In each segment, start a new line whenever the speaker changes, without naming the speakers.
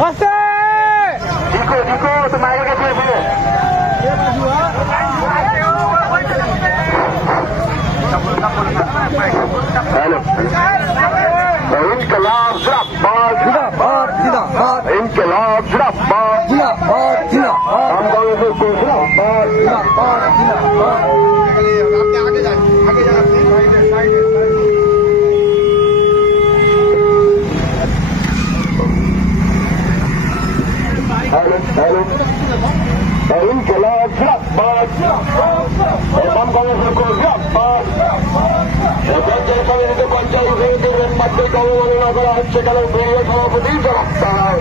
আস্তে
দেখো দেখো তোমার কাছে
বলো
হ্যালো انقلاب زندہ باد
زندہ باد
انقلاب زندہ الانقلاب جعبات امام قومي کو جعبات সরকার পরিণত পর্যায়ে বিরোধীদের মধ্যে অবমাননা করা হচ্ছে কারণ বিরোধী সভাপতি রাখতে হয়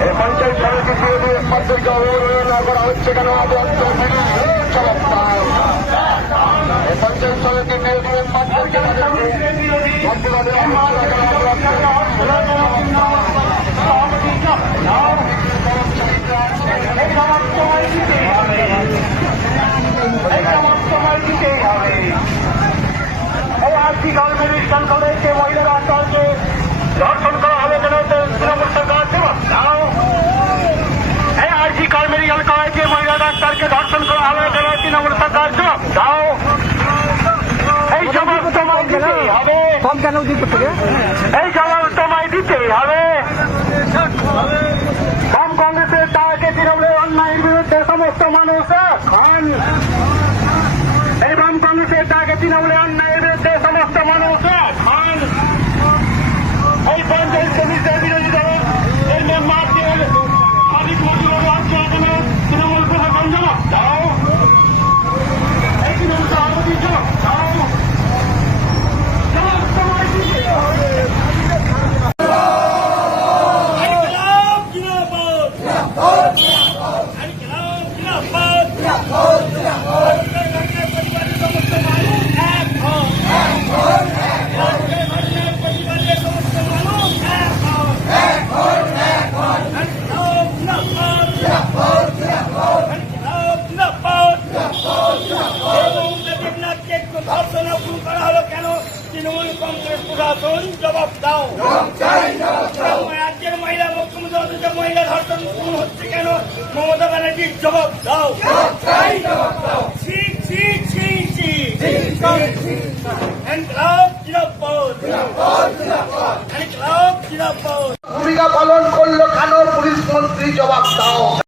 এ পঞ্চায়েত সমিতি বিরোধীদের মধ্যে অবমাননা করা হচ্ছে কেন আদর্শ রাখতে হয় এ পঞ্চায়েত সমিতি বিরোধীদের মধ্যে
ফর্ম কেন দিতে থেকে
এই জবাব তোমায় দিতেই হবে। বাম কংগ্রেসের তাকে তৃণমূলের অন্যায়ের বিরুদ্ধে সমস্ত মানুষ খান এই বাম কংগ্রেসের তাকে তৃণমূলের অন্যায়ের বিরুদ্ধে সমস্ত মানুষ খান এই পঞ্চায়েত সমিতির বিরোধী দল এই মেম্বারদের সাদিক মজুর রাজ্য এখানে তৃণমূল প্রশাসন জবাব দাও এই তৃণমূল সভাপতি জবাব দাও জবাব তোমায় দিতে হবে
ইনকলাব জিন্দাবাদ ইনকলাব জিন্দাবাদ পরিবারের সমস্ত মানুষ এক হন পরিবারের সমস্ত মানুষ এক হন ইনকলাব জিন্দাবাদ ইনকলাব জিন্দাবাদ এবং দেবনাথকে ধর্ষণ শুরু করা হলো কেন তৃণমূল কংগ্রেস প্রশাসন জবাব দাও। রাজ্যের মহিলা মুখ্যমন্ত্রী মহিলা ধর্ষণ খুন হচ্ছে কেন? মমতা ব্যানার্জির জবাব দাও।
ভূমিকা পালন করল কেন? পুলিশ মন্ত্রী জবাব দাও।